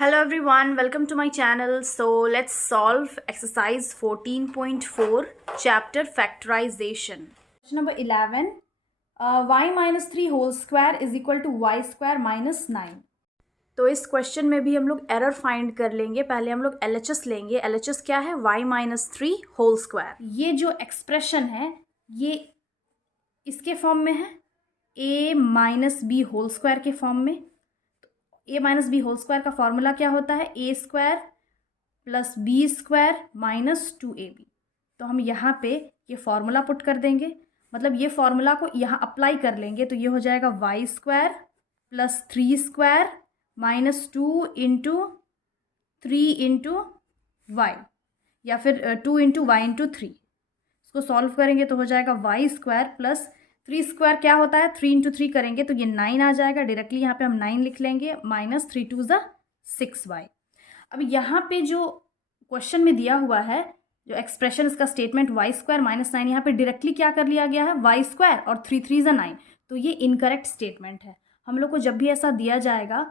Hello everyone, welcome to my channel. So let's solve exercise 14.4 chapter factorization. Question number 11, y minus 3 whole square is equal to y square minus 9. तो इस question में भी हम लोग error find कर लेंगे. पहले हम लोग LHS लेंगे. LHS क्या है? y minus 3 whole square. ये जो एक्सप्रेशन है ये इसके फॉर्म में है, a minus b whole square के फॉर्म में. A minus b whole square का फॉर्मूला क्या होता है? A square plus B square minus 2ab. तो हम यहाँ पे ये फॉर्मूला पुट कर देंगे, मतलब ये फॉर्मूला को यहाँ अप्लाई कर लेंगे. तो ये हो जाएगा Y square plus 3 square minus 2 into 3 into Y, या फिर 2 इंटू वाई इंटू 3. इसको सॉल्व करेंगे तो हो जाएगा वाई स्क्वायर प्लस 3 स्क्वायर क्या होता है? 3 इंटू 3 करेंगे तो ये 9 आ जाएगा. डायरेक्टली यहाँ पे हम 9 लिख लेंगे. माइनस 3 2 ज़ा 6y. अब यहाँ पे जो क्वेश्चन में दिया हुआ है, जो एक्सप्रेशन इसका स्टेटमेंट वाई स्क्वायर माइनस 9, यहाँ पे डायरेक्टली क्या कर लिया गया है? वाई स्क्वायर और 3 3 ज़ा 9. तो ये इनकरेक्ट स्टेटमेंट है. हम लोग को जब भी ऐसा दिया जाएगा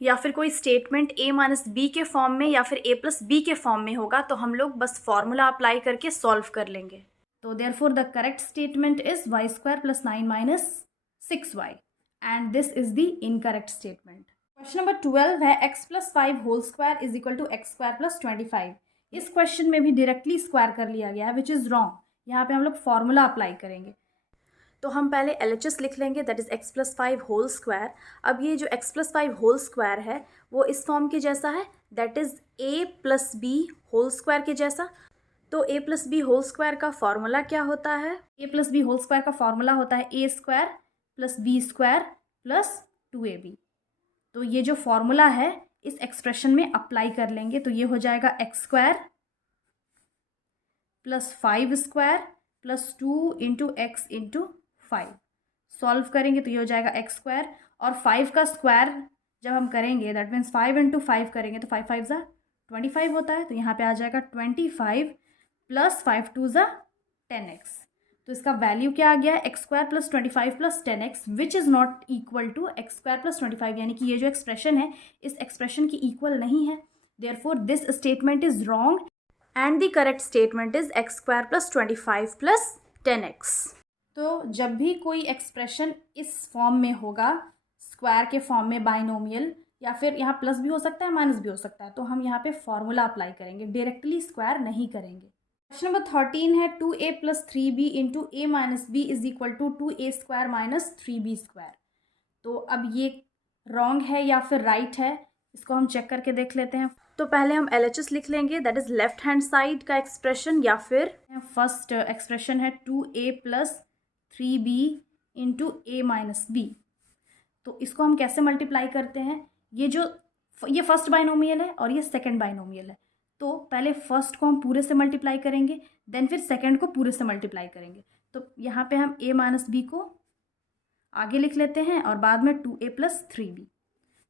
या फिर कोई स्टेटमेंट a माइनस बी के फॉर्म में या फिर a प्लस बी के फॉर्म में होगा तो हम लोग बस फॉर्मूला अप्लाई करके सॉल्व कर लेंगे. So therefore the correct statement is y square plus 9 minus 6y, and this is the incorrect statement. Question number 12 है x plus 5 whole square is equal to x square plus 25. इस question में भी directly square कर लिया गया है, which is wrong. यहाँ पे हम लोग फॉर्मूला अप्लाई करेंगे. तो हम पहले LHS लिख लेंगे, that is x plus 5 whole square. अब ये जो x प्लस 5 होल स्क्वायर है वो इस फॉर्म के जैसा है, that is a plus B whole square के जैसा. तो a plus B whole square का फॉर्मूला क्या होता है? a plus B whole square का फॉर्मूला होता है a square plus B square plus 2ab. तो ये जो फॉर्मूला है इस एक्सप्रेशन में अप्लाई कर लेंगे. तो ये हो जाएगा x square plus 5 square plus 2 into x into 5. Solve करेंगे तो ये हो जाएगा एक्स स्क्वायर, और 5 का स्क्वायर जब हम करेंगे दैट मीन्स 5 इंटू 5 करेंगे तो 5 5 ज़ा 25 होता है. तो यहाँ पे आ जाएगा 25 प्लस 5 2 ज़ा 10x. तो इसका वैल्यू क्या आ गया है? एक्स स्क्वायर प्लस 25 प्लस 10x which is not equal to X square plus 25. यानी कि ये जो एक्सप्रेशन है इस एक्सप्रेशन की इक्वल नहीं है. Therefore this statement is wrong and the correct statement is x square plus 25 प्लस 10x. तो जब भी कोई एक्सप्रेशन इस फॉर्म में होगा, स्क्वायर के फॉर्म में, बाइनोमियल, या फिर यहाँ प्लस भी हो सकता है माइनस भी हो सकता है, तो हम यहाँ पे फॉर्मूला अप्लाई करेंगे, डायरेक्टली स्क्वायर नहीं करेंगे. क्वेश्चन नंबर 13 है 2a plus 3b into a minus B is equal to 2a square minus 3b square. तो अब ये रॉन्ग है या फिर राइट है, इसको हम चेक करके देख लेते हैं. तो पहले हम LHS लिख लेंगे, that is left hand side का एक्सप्रेशन, या फिर फर्स्ट एक्सप्रेशन है 2a plus 3b into a minus b. तो इसको हम कैसे मल्टीप्लाई करते हैं? ये फर्स्ट बाइनोमियल है और ये सेकंड बाइनोमियल है. तो पहले फर्स्ट को हम पूरे से मल्टीप्लाई करेंगे, देन फिर सेकंड को पूरे से मल्टीप्लाई करेंगे. तो यहाँ पे हम a माइनस बी को आगे लिख लेते हैं और बाद में 2a प्लस 3b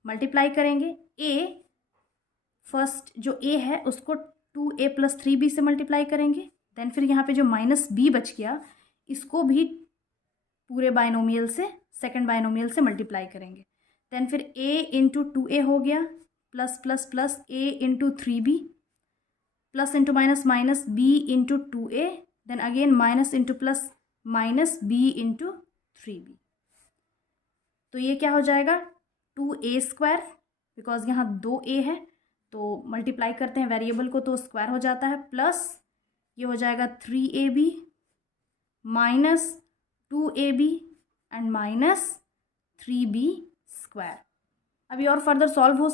मल्टीप्लाई करेंगे. a फर्स्ट जो a है उसको 2a प्लस 3b से मल्टीप्लाई करेंगे, देन फिर यहाँ पे जो माइनस b बच गया इसको भी पूरे बाइनोमियल से, सेकंड बाइनोमियल से मल्टीप्लाई करेंगे. देन फिर a इंटू 2a हो गया plus plus plus a into 3b plus into minus minus b into 2a, then again minus into plus minus b into 3b. तो ये क्या हो जाएगा? 2a स्क्वायर, बिकॉज यहाँ 2a है तो मल्टीप्लाई करते हैं वेरिएबल को तो स्क्वायर हो जाता है, प्लस ये हो जाएगा 3ab minus 2ab and minus 3b square. अभी और फर्दर सॉल्व हो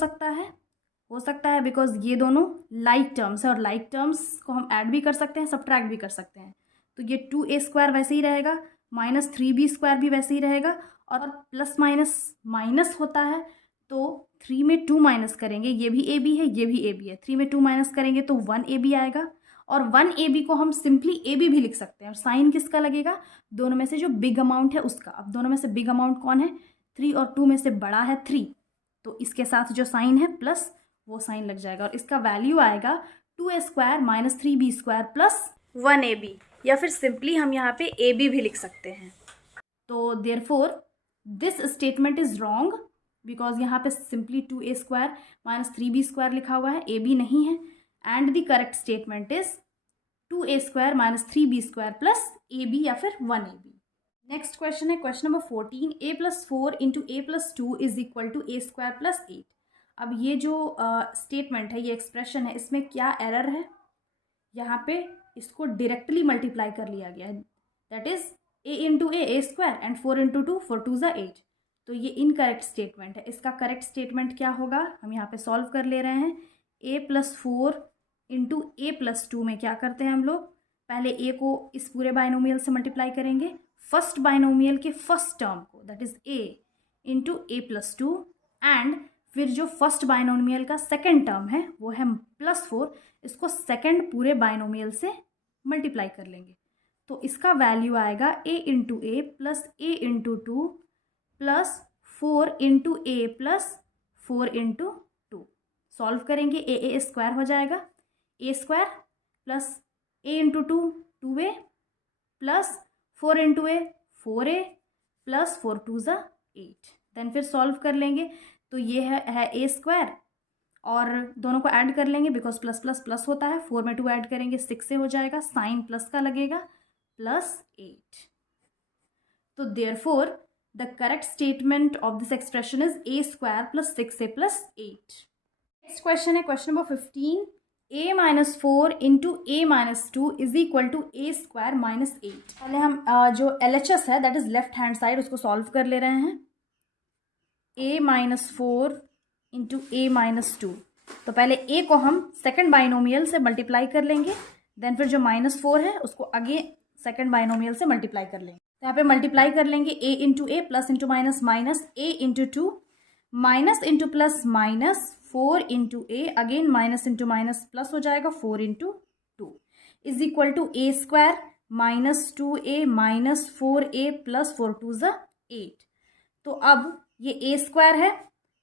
सकता है बिकॉज ये दोनों लाइक टर्म्स है और लाइक टर्म्स को हम ऐड भी कर सकते हैं, सब्ट्रैक्ट भी कर सकते हैं. तो ये 2a स्क्वायर वैसे ही रहेगा, माइनस 3b स्क्वायर भी वैसे ही रहेगा, और प्लस माइनस माइनस होता है तो 3 में 2 माइनस करेंगे, ये भी ab है ये भी ab है, 3 में 2 माइनस करेंगे तो 1ab आएगा, और 1ab को हम सिंपली ab भी लिख सकते हैं. और साइन किसका लगेगा? दोनों में से जो बिग अमाउंट है उसका. अब दोनों में से बिग अमाउंट कौन है? 3, और 2 में से बड़ा है 3, तो इसके साथ जो साइन है प्लस वो साइन लग जाएगा, और इसका वैल्यू आएगा 2a square minus 3b square plus 1ab, या फिर सिंपली हम यहाँ पे ab भी लिख सकते हैं. तो therefore this statement is wrong because यहाँ पे सिंपली 2a² माइनस 3b² लिखा हुआ है, a b नहीं है, and the correct statement is 2a² minus 3b² plus ab या फिर 1ab। नेक्स्ट क्वेश्चन है question number 14, a+4 into a+2 is equal to a² plus 8। अब ये जो स्टेटमेंट है, ये एक्सप्रेशन है, इसमें क्या एरर है, यहाँ पे इसको डायरेक्टली मल्टीप्लाई कर लिया गया है, that is a into a² and 4 into 2 4 2 ज़ा 8। तो ये इनकरेक्ट स्टेटमेंट है। इसका करेक्ट स्टेटमेंट क्या होगा, हम यहाँ पे सॉल्व कर ले रहे हैं। a+4 इंटू a+2 में क्या करते हैं हम लोग, पहले a को इस पूरे बाइनोमियल से मल्टीप्लाई करेंगे, फर्स्ट बाइनोमियल के फर्स्ट टर्म को, that is a into a+2, and फिर जो फर्स्ट बाइनोमियल का सेकेंड टर्म है वो है +4, इसको सेकेंड पूरे बाइनोमियल से मल्टीप्लाई कर लेंगे। तो इसका वैल्यू आएगा a into A plus a into 2 plus 4 into A plus 4 into 2। Solve करेंगे, a स्क्वायर हो जाएगा, a² plus a into 2 2a plus 4 into A 4a plus 4 2 ज़ा 8। देन फिर सॉल्व कर लेंगे, तो ये है a² और दोनों को ऐड कर लेंगे बिकॉज प्लस प्लस प्लस होता है, 4 में 2 ऐड करेंगे 6 से हो जाएगा, साइन प्लस का लगेगा प्लस 8। तो therefore the correct statement of this expression is a² plus 6a plus 8। Next question है question number 15, a-4 into a-2 is equal to a² minus 8। पहले हम जो LHS है that is left hand side, उसको solve कर ले रहे हैं। a-4 इंटू a-2, तो पहले a को हम सेकंड बाइनोमियल से मल्टीप्लाई कर लेंगे, देन फिर जो -4 है उसको अगेन सेकंड बाइनोमियल से मल्टीप्लाई कर लेंगे। तो यहाँ पे मल्टीप्लाई कर लेंगे, a into A plus into minus minus a into 2 minus into plus minus 4 into A, again minus into minus plus हो जाएगा 4 into 2 is equal to a² minus 2a minus 4a plus 4 2 ज़ा 8। तो अब ये a² है,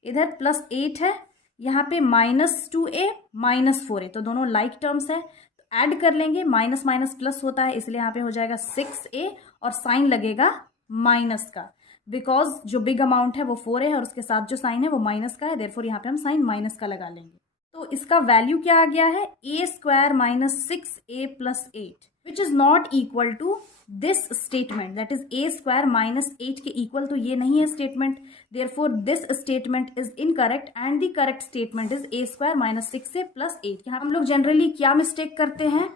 इधर plus 8 है, यहाँ पे -2a माइनस 4a, तो दोनों लाइक टर्म्स है, तो ऐड कर लेंगे, माइनस माइनस प्लस होता है इसलिए यहाँ पे हो जाएगा 6a और साइन लगेगा माइनस का, बिकॉज जो बिग अमाउंट है वो 4a है और उसके साथ जो साइन है वो माइनस का है, देयरफॉर यहाँ पे हम साइन माइनस का लगा लेंगे। तो इसका वैल्यू क्या आ गया है, a² minus 6a plus 8 which is not equal to this statement, that is a² minus 8 के इक्वल तो ये नहीं है statement, therefore this statement is incorrect and the correct statement is a² minus 6a plus 8। यहाँ हम लोग generally क्या mistake करते हैं,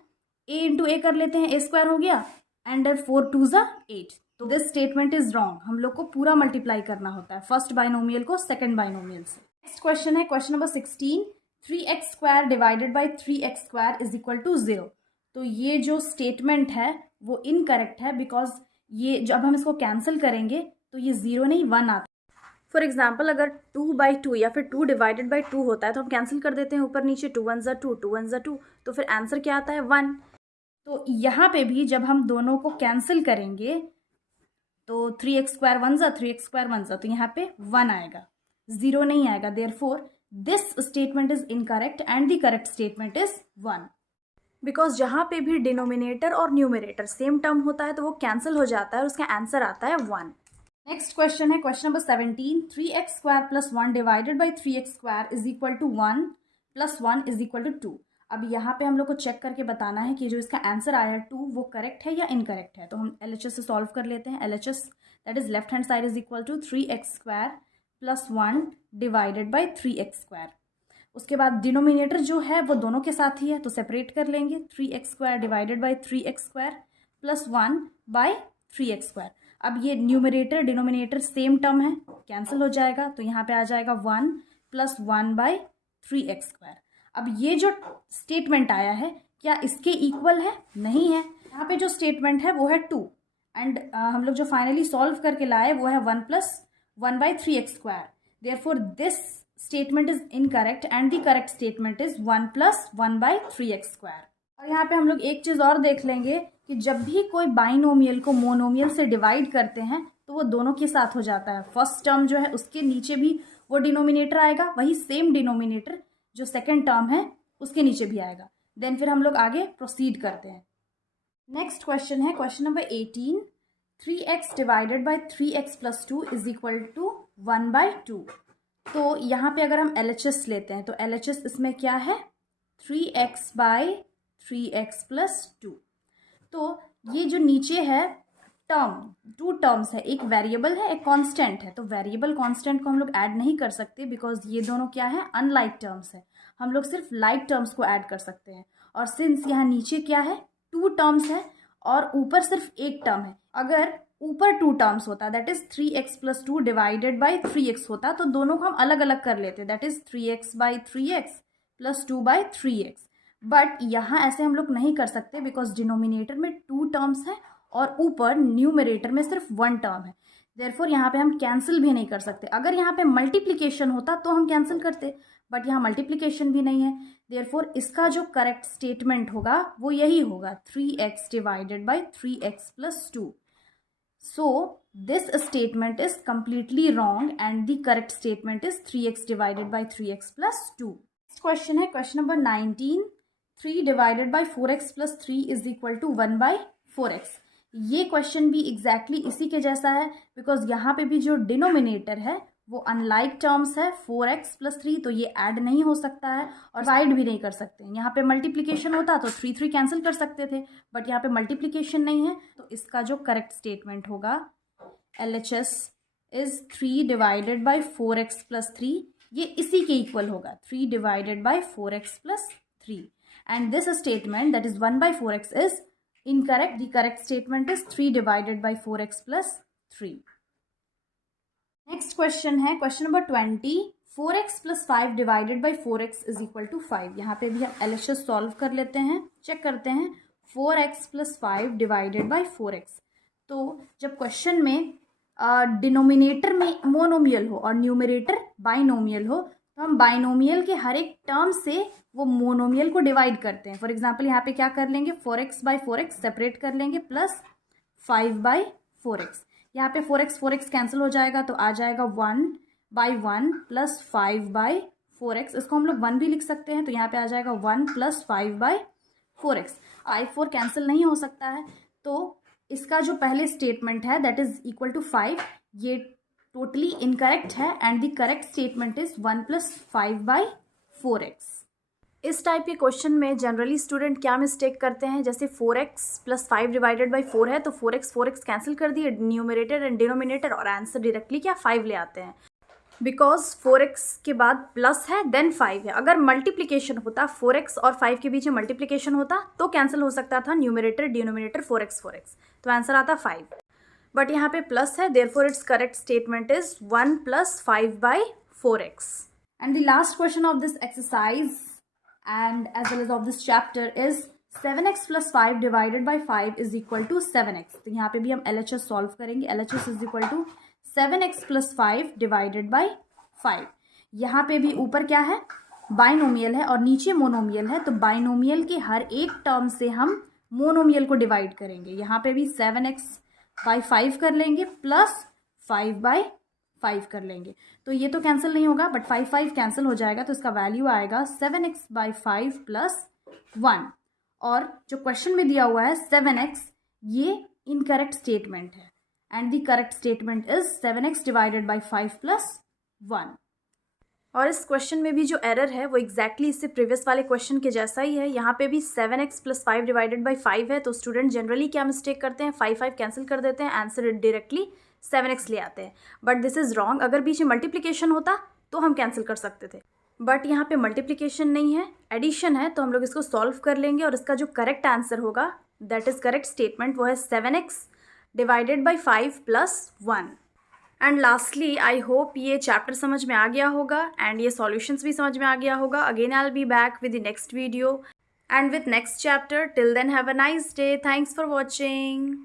a इंटू ए कर लेते हैं, a² हो गया एंड 4 2 ज़ा 8, तो दिस स्टेटमेंट इज रॉन्ग, हम लोग को पूरा मल्टीप्लाई करना होता है फर्स्ट बाइनोमियल को सेकंड बाइनोमियल से। नेक्स्ट क्वेश्चन है question number 16, 3x² divided by 3x² is equal to 0। तो ये जो स्टेटमेंट है वो इनकरेक्ट है, बिकॉज ये जब हम इसको कैंसिल करेंगे तो ये 0 नहीं 1 आता है। फॉर एग्जाम्पल अगर 2/2 या फिर 2 डिवाइडेड बाई 2 होता है तो हम कैंसिल कर देते हैं ऊपर नीचे, 2 1 ज़ा 2 2 1 ज़ा 2, तो फिर आंसर क्या आता है 1। तो यहाँ पे भी जब हम दोनों को कैंसिल करेंगे तो 3x² 1 ज़ा 3x² 1 ज़ा, तो यहाँ पे 1 आएगा, 0 नहीं आएगा, therefore this statement is incorrect and the correct statement is 1, because जहाँ पे भी डिनोमिनेटर और न्यूमरेटर सेम टर्म होता है तो वो कैंसिल हो जाता है और उसका आंसर आता है 1। नेक्स्ट क्वेश्चन है question number 17, 3x² plus 1 divided by 3x² is equal to 1 plus 1 is equal to 2। अब यहाँ पे हम लोग को चेक करके बताना है कि जो इसका आंसर आया है 2 वो करेक्ट है या इनकरेक्ट है। तो हम LHS से सॉल्व कर लेते हैं। LHS that is left hand side is equal to 3x² plus 1 divided by 3x²। उसके बाद डिनोमिनेटर जो है वो दोनों के साथ ही है तो सेपरेट कर लेंगे, 3x² divided by 3x² plus 1 by 3x²। अब ये न्यूमरेटर डिनोमिनेटर सेम टर्म है, कैंसिल हो जाएगा, तो यहाँ पे आ जाएगा 1 प्लस 1 बाई 3x²। अब ये जो स्टेटमेंट आया है क्या इसके इक्वल है, नहीं है। यहाँ पे जो स्टेटमेंट है वो है 2 एंड हम लोग जो फाइनली सॉल्व करके लाए वो है 1 plus 1 by 3x², therefore this statement is incorrect and the correct statement is 1 plus 1 by 3x²। और यहाँ पे हम लोग एक चीज़ और देख लेंगे कि जब भी कोई बाइनोमियल को मोनोमियल से डिवाइड करते हैं तो वो दोनों के साथ हो जाता है। फर्स्ट टर्म जो है उसके नीचे भी वो डिनोमिनेटर आएगा, वही सेम डिनोमिनेटर जो सेकेंड टर्म है उसके नीचे भी आएगा। देन फिर हम लोग आगे प्रोसीड करते हैं। नेक्स्ट क्वेश्चन है question number 18, 3x divided by 3x plus 2 is equal to 1/2। तो यहाँ पे अगर हम LHS लेते हैं तो LHS इसमें क्या है 3x/3x + 2। तो ये जो नीचे है टर्म, 2 टर्म्स है, एक वेरिएबल है एक कांस्टेंट है, तो वेरिएबल कांस्टेंट को हम लोग ऐड नहीं कर सकते बिकॉज ये दोनों क्या है अनलाइक टर्म्स है। हम लोग सिर्फ लाइक टर्म्स को ऐड कर सकते हैं। और सिंस यहाँ नीचे क्या है 2 टर्म्स है और ऊपर सिर्फ एक टर्म है, अगर ऊपर 2 टर्म्स होता that is 3x + 2 divided by 3x होता तो दोनों को हम अलग अलग कर लेते that is 3x/3x + 2/3x। But यहाँ ऐसे हम लोग नहीं कर सकते बिकॉज डिनोमिनेटर में 2 टर्म्स है और ऊपर न्यूमरेटर में सिर्फ 1 टर्म है। देयरफॉर यहाँ पे हम कैंसिल भी नहीं कर सकते। अगर यहाँ पे मल्टीप्लिकेशन होता तो हम कैंसिल करते, बट यहाँ मल्टीप्लिकेशन भी नहीं है। देयरफॉर इसका जो करेक्ट स्टेटमेंट होगा वो यही होगा 3x divided by 3x + 2। So this statement is completely wrong and the correct statement is 3x divided by 3x + 2। Next question है question number 19। 3 divided by 4x + 3 is equal to 1/4x। ये question भी exactly इसी के जैसा है because यहाँ पे भी जो डिनोमिनेटर है वो अनलाइक टर्म्स है 4x + 3, तो ये ऐड नहीं हो सकता है और डिवाइड भी नहीं कर सकते हैं। यहाँ पे मल्टीप्लिकेशन होता तो 3 कैंसिल कर सकते थे, बट यहाँ पे मल्टीप्लिकेशन नहीं है, तो इसका जो करेक्ट स्टेटमेंट होगा LHS is 3 divided by 4x + 3, ये इसी के इक्वल होगा 3 divided by 4x + 3 and this statement that is 1/4x is incorrect. The correct statement is 3 divided by 4x + 3. Next question है question number 20। 4x + 5 divided by 4x is equal to 5। यहाँ पे भी हम LHS solve कर लेते हैं, check करते हैं 4x + 5 divided by 4x। तो जब क्वेश्चन में डिनोमिनेटर में मोनोमियल हो और न्यूमरेटर बाइनोमियल हो तो हम बाइनोमियल के हर एक टर्म से वो मोनोमियल को डिवाइड करते हैं। फॉर एग्जांपल यहाँ पे क्या कर लेंगे 4x/4x सेपरेट कर लेंगे प्लस 5/4x। यहाँ पे 4x कैंसिल हो जाएगा तो आ जाएगा 1/1 प्लस 5/4x। इसको हम लोग 1 भी लिख सकते हैं, तो यहाँ पे आ जाएगा 1 + 5/4x। I4 कैंसिल नहीं हो सकता है, तो इसका जो पहले स्टेटमेंट है दैट इज इक्वल टू 5, ये टोटली इनकरेक्ट है and the correct statement is 1 + 5/4x। इस टाइप के क्वेश्चन में जनरली स्टूडेंट क्या मिस्टेक करते हैं, जैसे 4x + 5 डिवाइडेड बाई 4 है तो 4x कैंसिल कर दिए न्यूमरेटर एंड डिनोमिनेटर और आंसर डायरेक्टली क्या 5 ले आते हैं बिकॉज 4x के बाद प्लस है देन 5 है। अगर मल्टीप्लिकेशन होता 4x और 5 के बीच में मल्टीप्लिकेशन होता तो कैंसिल हो सकता था न्यूमरेटर डिनोमिनेटर 4x, तो आंसर आता 5, बट यहाँ पे प्लस है therefore it's correct statement is 1 + 5/4x। And the last question of this exercise and as well as of this chapter is 7x + 5 divided by 5 is equal to 7x। तो यहाँ पे भी हम LHS solve करेंगे। LHS is equal to 7x + 5 divided by 5। यहाँ पे भी ऊपर क्या है बाइनोमियल है और नीचे मोनोमियल है, तो बाइनोमियल के हर एक टर्म से हम मोनोमियल को डिवाइड करेंगे। यहाँ पे भी 7x/5 कर लेंगे प्लस 5/5 कर लेंगे, तो ये तो कैंसिल नहीं होगा बट 5 कैंसिल हो जाएगा, तो इसका वैल्यू आएगा 7x/5 + 1। और जो क्वेश्चन में दिया हुआ है 7x, ये इनकरेक्ट स्टेटमेंट है and the correct statement is 7x divided by 5 + 1। और इस क्वेश्चन में भी जो एरर है वो एग्जैक्टली इससे प्रीवियस वाले क्वेश्चन के जैसा ही है। यहाँ पे भी 7x + 5 डिवाइडेड बाई 5 है, तो स्टूडेंट जनरली क्या मिस्टेक करते हैं 5 कैंसिल कर देते हैं, आंसर डायरेक्टली 7x ले आते हैं, बट दिस इज़ रॉन्ग। अगर बीच में मल्टीप्लिकेशन होता तो हम कैंसिल कर सकते थे, बट यहाँ पे मल्टीप्लिकेशन नहीं है, एडिशन है, तो हम लोग इसको सॉल्व कर लेंगे और इसका जो करेक्ट आंसर होगा दैट इज़ करेक्ट स्टेटमेंट वो है 7x divided by 5 + 1। And lastly I hope ये चैप्टर समझ में आ गया होगा एंड ये सॉल्यूशंस भी समझ में आ गया होगा। Again I will be back with the next video and with next chapter. Till then have a nice day. Thanks for watching.